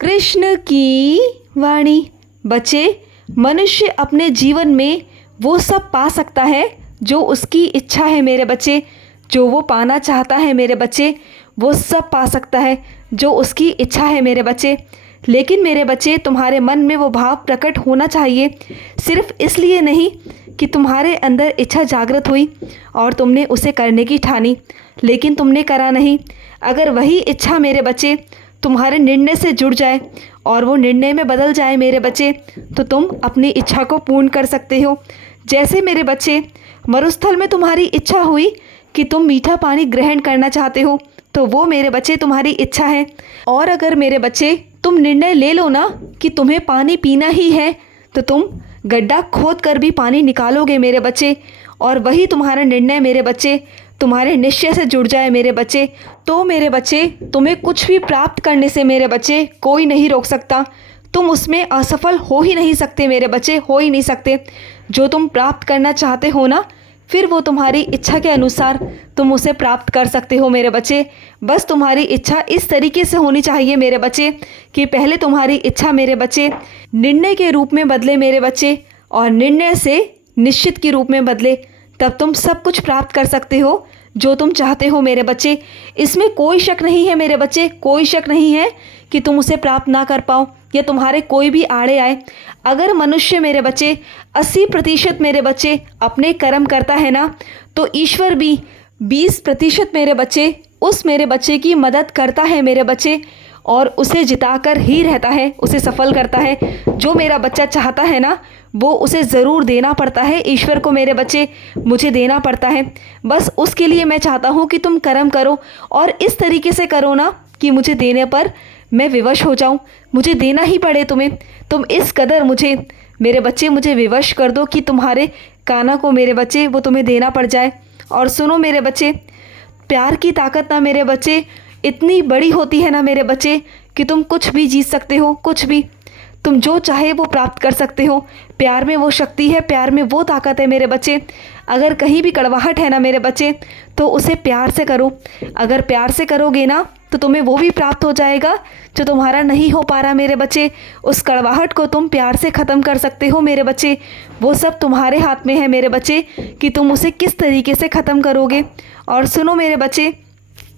कृष्ण की वाणी। बच्चे, मनुष्य अपने जीवन में वो सब पा सकता है जो उसकी इच्छा है मेरे बच्चे। जो वो पाना चाहता है मेरे बच्चे, वो सब पा सकता है जो उसकी इच्छा है मेरे बच्चे। लेकिन मेरे बच्चे, तुम्हारे मन में वो भाव प्रकट होना चाहिए। सिर्फ इसलिए नहीं कि तुम्हारे अंदर इच्छा जागृत हुई और तुमने उसे करने की ठानी, लेकिन तुमने करा नहीं। अगर वही इच्छा मेरे बच्चे तुम्हारे निर्णय से जुड़ जाए और वो निर्णय में बदल जाए मेरे बच्चे, तो तुम अपनी इच्छा को पूर्ण कर सकते हो। जैसे मेरे बच्चे, मरुस्थल में तुम्हारी इच्छा हुई कि तुम मीठा पानी ग्रहण करना चाहते हो, तो वो मेरे बच्चे तुम्हारी इच्छा है। और अगर मेरे बच्चे तुम निर्णय ले लो ना कि तुम्हें पानी पीना ही है, तो तुम गड्ढा खोद कर भी पानी निकालोगे मेरे बच्चे। और वही तुम्हारा निर्णय मेरे बच्चे तुम्हारे निश्चय से जुड़ जाए मेरे बच्चे, तो मेरे बच्चे तुम्हें कुछ भी प्राप्त करने से मेरे बच्चे कोई नहीं रोक सकता। तुम उसमें असफल हो ही नहीं सकते मेरे बच्चे, हो ही नहीं सकते। जो तुम प्राप्त करना चाहते हो ना, फिर वो तुम्हारी इच्छा के अनुसार तुम उसे प्राप्त कर सकते हो मेरे बच्चे। बस तुम्हारी इच्छा इस तरीके से होनी चाहिए मेरे बच्चे कि पहले तुम्हारी इच्छा मेरे बच्चे निर्णय के रूप में बदले मेरे बच्चे, और निर्णय से निश्चित के रूप में बदले। तब तुम सब कुछ प्राप्त कर सकते हो जो तुम चाहते हो मेरे बच्चे। इसमें कोई शक नहीं है मेरे बच्चे, कोई शक नहीं है कि तुम उसे प्राप्त ना कर पाओ या तुम्हारे कोई भी आड़े आए। अगर मनुष्य मेरे बच्चे 80% मेरे बच्चे अपने कर्म करता है ना, तो ईश्वर भी 20% मेरे बच्चे उस मेरे बच्चे की मदद करता है मेरे बच्चे, और उसे जिताकर ही रहता है, उसे सफल करता है। जो मेरा बच्चा चाहता है ना, वो उसे ज़रूर देना पड़ता है ईश्वर को मेरे बच्चे, मुझे देना पड़ता है। बस उसके लिए मैं चाहता हूँ कि तुम कर्म करो, और इस तरीके से करो ना कि मुझे देने पर मैं विवश हो जाऊँ, मुझे देना ही पड़े तुम्हें। तुम इस कदर मुझे मेरे बच्चे मुझे विवश कर दो कि तुम्हारे काना को मेरे बच्चे वो तुम्हें देना पड़ जाए। और सुनो मेरे बच्चे, प्यार की ताकत ना मेरे बच्चे इतनी बड़ी होती है ना मेरे बच्चे कि तुम कुछ भी जीत सकते हो, कुछ भी तुम जो चाहे वो प्राप्त कर सकते हो। प्यार में वो शक्ति है, प्यार में वो ताकत है मेरे बच्चे। अगर कहीं भी कड़वाहट है ना मेरे बच्चे, तो उसे प्यार से करो। अगर प्यार से करोगे ना, तो तुम्हें वो भी प्राप्त हो जाएगा जो तुम्हारा नहीं हो पा रहा मेरे बच्चे। उस कड़वाहट को तुम प्यार से ख़त्म कर सकते हो मेरे बच्चे। वो सब तुम्हारे हाथ में है मेरे बच्चे कि तुम उसे किस तरीके से ख़त्म करोगे। और सुनो मेरे बच्चे,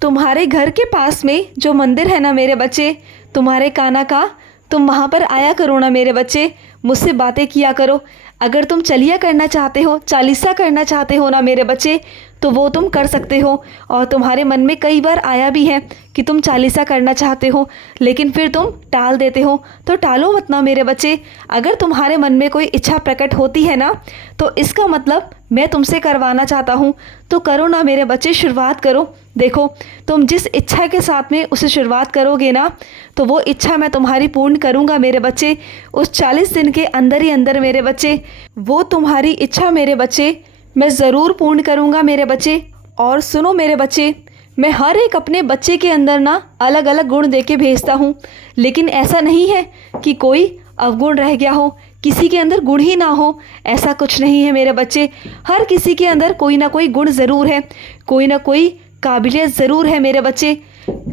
तुम्हारे घर के पास में जो मंदिर है ना मेरे बच्चे, तुम्हारे काना का, तुम वहाँ पर आया करो ना मेरे बच्चे, मुझसे बातें किया करो। अगर तुम चलिया करना चाहते हो, चालीसा करना चाहते हो ना मेरे बच्चे, तो वो तुम कर सकते हो। और तुम्हारे मन में कई बार आया भी है कि तुम चालीसा करना चाहते हो, लेकिन फिर तुम टाल देते हो। तो टालो मत ना मेरे बच्चे। अगर तुम्हारे मन में कोई इच्छा प्रकट होती है ना, तो इसका मतलब मैं तुमसे करवाना चाहता हूँ, तो करो ना मेरे बच्चे, शुरुआत करो। देखो, तुम जिस इच्छा के साथ में उसे शुरुआत करोगे ना, तो वो इच्छा मैं तुम्हारी पूर्ण करूँगा मेरे बच्चे। उस 40 दिन के अंदर ही अंदर मेरे बच्चे, वो तुम्हारी इच्छा मेरे बच्चे मैं ज़रूर पूर्ण करूँगा मेरे बच्चे। और सुनो मेरे बच्चे, मैं हर एक अपने बच्चे के अंदर ना अलग अलग गुण दे के भेजता हूँ, लेकिन ऐसा नहीं है कि कोई अवगुण रह गया हो, किसी के अंदर गुण ही ना हो, ऐसा कुछ नहीं है मेरे बच्चे। हर किसी के अंदर कोई ना कोई गुण ज़रूर है, कोई ना कोई काबिलियत ज़रूर है मेरे बच्चे।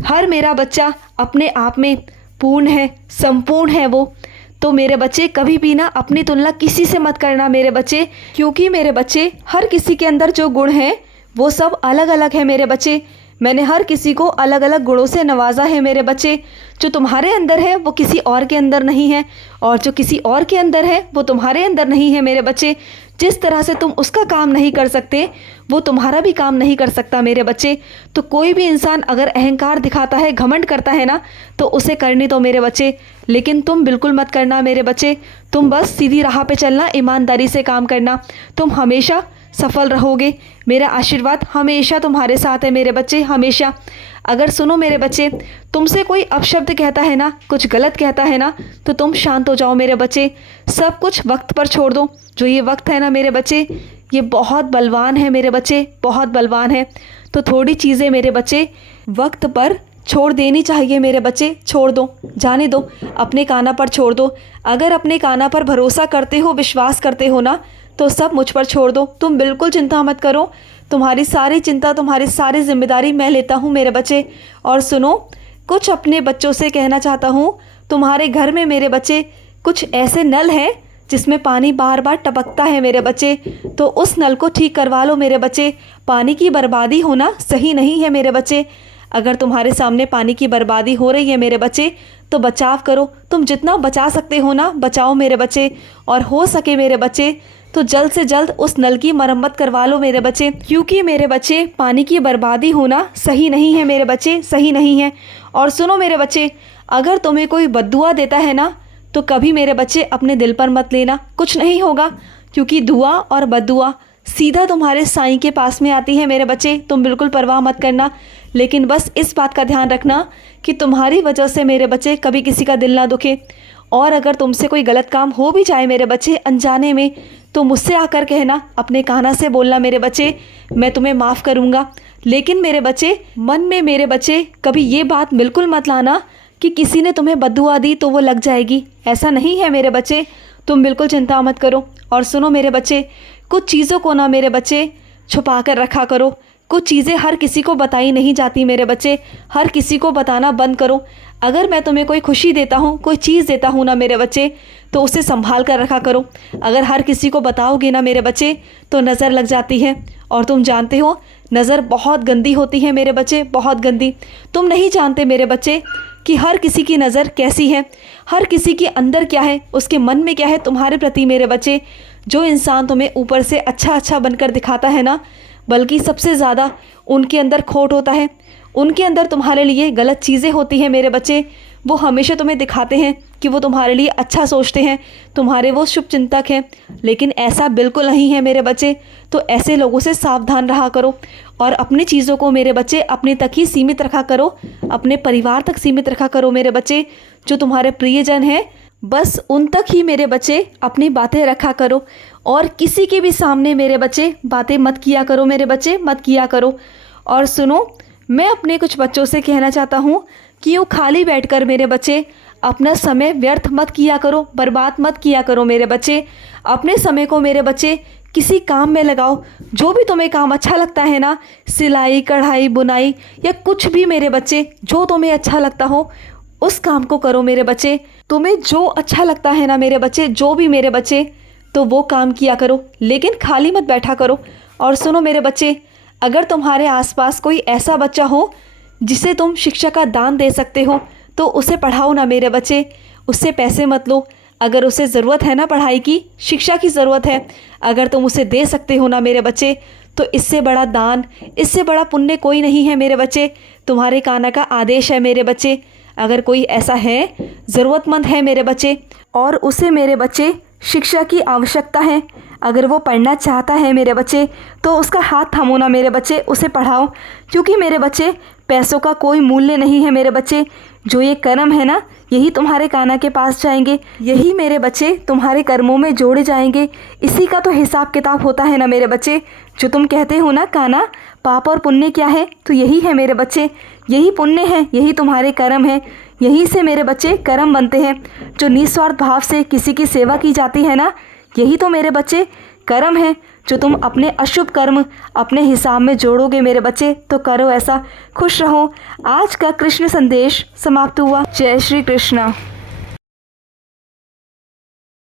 हर मेरा बच्चा अपने आप में पूर्ण है, संपूर्ण है वो। तो मेरे बच्चे कभी भी ना अपनी तुलना किसी से मत करना मेरे बच्चे, क्योंकि मेरे बच्चे हर किसी के अंदर जो गुण हैं वो सब अलग अलग है मेरे बच्चे। मैंने हर किसी को अलग अलग गुणों से नवाजा है मेरे बच्चे। जो तुम्हारे अंदर है वो किसी और के अंदर नहीं है, और जो किसी और के अंदर है वो तुम्हारे अंदर नहीं है मेरे बच्चे। जिस तरह से तुम उसका काम नहीं कर सकते, वो तुम्हारा भी काम नहीं कर सकता मेरे बच्चे। तो कोई भी इंसान अगर अहंकार दिखाता है, घमंड करता है ना, तो उसे करने दो मेरे बच्चे, लेकिन तुम बिल्कुल मत करना मेरे बच्चे। तुम बस सीधी राह पे चलना, ईमानदारी से काम करना, तुम हमेशा सफल रहोगे। मेरा आशीर्वाद हमेशा तुम्हारे साथ है मेरे बच्चे, हमेशा। अगर सुनो मेरे बच्चे, तुमसे कोई अपशब्द कहता है ना, कुछ गलत कहता है ना, तो तुम शांत हो जाओ मेरे बच्चे। सब कुछ वक्त पर छोड़ दो। जो ये वक्त है ना मेरे बच्चे, ये बहुत बलवान है मेरे बच्चे, बहुत बलवान है। तो थोड़ी चीज़ें मेरे बच्चे वक्त पर छोड़ देनी चाहिए मेरे बच्चे। छोड़ दो, जाने दो, अपने काना पर छोड़ दो। अगर अपने काना पर भरोसा करते हो, विश्वास करते हो ना, तो सब मुझ पर छोड़ दो। तुम बिल्कुल चिंता मत करो, तुम्हारी सारी चिंता, तुम्हारी सारी जिम्मेदारी मैं लेता हूँ मेरे बच्चे। और सुनो, कुछ अपने बच्चों से कहना चाहता हूँ, तुम्हारे घर में मेरे बच्चे कुछ ऐसे नल हैं जिसमें पानी बार बार टपकता है मेरे बच्चे, तो उस नल को ठीक करवा लो मेरे बच्चे। पानी की बर्बादी होना सही नहीं है मेरे बच्चे। अगर तुम्हारे सामने पानी की बर्बादी हो रही है मेरे बच्चे तो बचाव करो। तुम जितना बचा सकते हो ना बचाओ मेरे बच्चे, और हो सके मेरे बच्चे तो जल्द से जल्द उस नल की मरम्मत करवा लो मेरे बच्चे, क्योंकि मेरे बच्चे पानी की बर्बादी होना सही नहीं है मेरे बच्चे, सही नहीं है। और सुनो मेरे बच्चे, अगर तुम्हें कोई बद्दुआ देता है ना तो कभी मेरे बच्चे अपने दिल पर मत लेना, कुछ नहीं होगा, क्योंकि दुआ और बद्दुआ सीधा तुम्हारे साईं के पास में आती है मेरे बच्चे। तुम बिल्कुल परवाह मत करना, लेकिन बस इस बात का ध्यान रखना कि तुम्हारी वजह से मेरे बच्चे कभी किसी का दिल ना दुखे। और अगर तुमसे कोई गलत काम हो भी जाए मेरे बच्चे अनजाने में, तो मुझसे आकर कहना, अपने कान्हा से बोलना मेरे बच्चे, मैं तुम्हें माफ़ करूँगा। लेकिन मेरे बच्चे मन में मेरे बच्चे कभी ये बात बिल्कुल मत लाना कि किसी ने तुम्हें बद्दुआ दी तो वो लग जाएगी, ऐसा नहीं है मेरे बच्चे। तुम बिल्कुल चिंता मत करो। और सुनो मेरे बच्चे, कुछ चीज़ों को ना मेरे बच्चे छुपा कर रखा करो। कुछ चीज़ें हर किसी को बताई नहीं जाती मेरे बच्चे, हर किसी को बताना बंद करो। अगर मैं तुम्हें कोई खुशी देता हूँ, कोई चीज़ देता हूँ ना मेरे बच्चे, तो उसे संभाल कर रखा करो। अगर हर किसी को बताओगे ना मेरे बच्चे तो नज़र लग जाती है, और तुम जानते हो नज़र बहुत गंदी होती है मेरे बच्चे, बहुत गंदी। तुम नहीं जानते मेरे बच्चे कि हर किसी की नज़र कैसी है, हर किसी के अंदर क्या है, उसके मन में क्या है तुम्हारे प्रति मेरे बच्चे। जो इंसान तुम्हें ऊपर से अच्छा अच्छा बनकर दिखाता है ना, बल्कि सबसे ज़्यादा उनके अंदर खोट होता है, उनके अंदर तुम्हारे लिए गलत चीज़ें होती हैं मेरे बच्चे। वो हमेशा तुम्हें दिखाते हैं कि वो तुम्हारे लिए अच्छा सोचते हैं, तुम्हारे वो शुभ चिंतक हैं, लेकिन ऐसा बिल्कुल नहीं है मेरे बच्चे। तो ऐसे लोगों से सावधान रहा करो, और अपनी चीज़ों को मेरे बच्चे अपने तक ही सीमित रखा करो, अपने परिवार तक सीमित रखा करो मेरे बच्चे। जो तुम्हारे प्रियजन हैं बस उन तक ही मेरे बच्चे अपनी बातें रखा करो, और किसी के भी सामने मेरे बच्चे बातें मत किया करो मेरे बच्चे, मत किया करो। और सुनो, मैं अपने कुछ बच्चों से कहना चाहता हूँ कि यूँ खाली बैठकर मेरे बच्चे अपना समय व्यर्थ मत किया करो, बर्बाद मत किया करो मेरे बच्चे। अपने समय को मेरे बच्चे किसी काम में लगाओ, जो भी तुम्हें काम अच्छा लगता है ना, सिलाई कढ़ाई बुनाई या कुछ भी मेरे बच्चे, जो तुम्हें अच्छा लगता हो उस काम को करो मेरे बच्चे। तुम्हें जो अच्छा लगता है ना मेरे बच्चे, जो भी मेरे बच्चे, तो वो काम किया करो, लेकिन खाली मत बैठा करो। और सुनो मेरे बच्चे, अगर तुम्हारे आसपास कोई ऐसा बच्चा हो जिसे तुम शिक्षा का दान दे सकते हो तो उसे पढ़ाओ ना मेरे बच्चे, उससे पैसे मत लो। अगर उसे ज़रूरत है ना पढ़ाई की, शिक्षा की ज़रूरत है, अगर तुम उसे दे सकते हो ना मेरे बच्चे, तो इससे बड़ा दान, इससे बड़ा पुण्य कोई नहीं है मेरे बच्चे। तुम्हारे कान्हा का आदेश है मेरे बच्चे। अगर कोई ऐसा है, ज़रूरतमंद है मेरे बच्चे, और उसे मेरे बच्चे शिक्षा की आवश्यकता है, अगर वो पढ़ना चाहता है मेरे बच्चे, तो उसका हाथ थामो ना मेरे बच्चे, उसे पढ़ाओ। क्योंकि मेरे बच्चे पैसों का कोई मूल्य नहीं है मेरे बच्चे। जो ये कर्म है ना, यही तुम्हारे कान्हा के पास जाएंगे, यही मेरे बच्चे तुम्हारे कर्मों में जोड़े जाएंगे। इसी का तो हिसाब किताब होता है ना मेरे बच्चे। जो तुम कहते हो ना कान्हा, पाप और पुण्य क्या है, तो यही है मेरे बच्चे, यही पुण्य है, यही तुम्हारे कर्म है। यहीं से मेरे बच्चे कर्म बनते हैं। जो निस्वार्थ भाव से किसी की सेवा की जाती है ना, यही तो मेरे बच्चे कर्म है। जो तुम अपने अशुभ कर्म अपने हिसाब में जोड़ोगे मेरे बच्चे, तो करो ऐसा। खुश रहो। आज का कृष्ण संदेश समाप्त हुआ। जय श्री कृष्ण।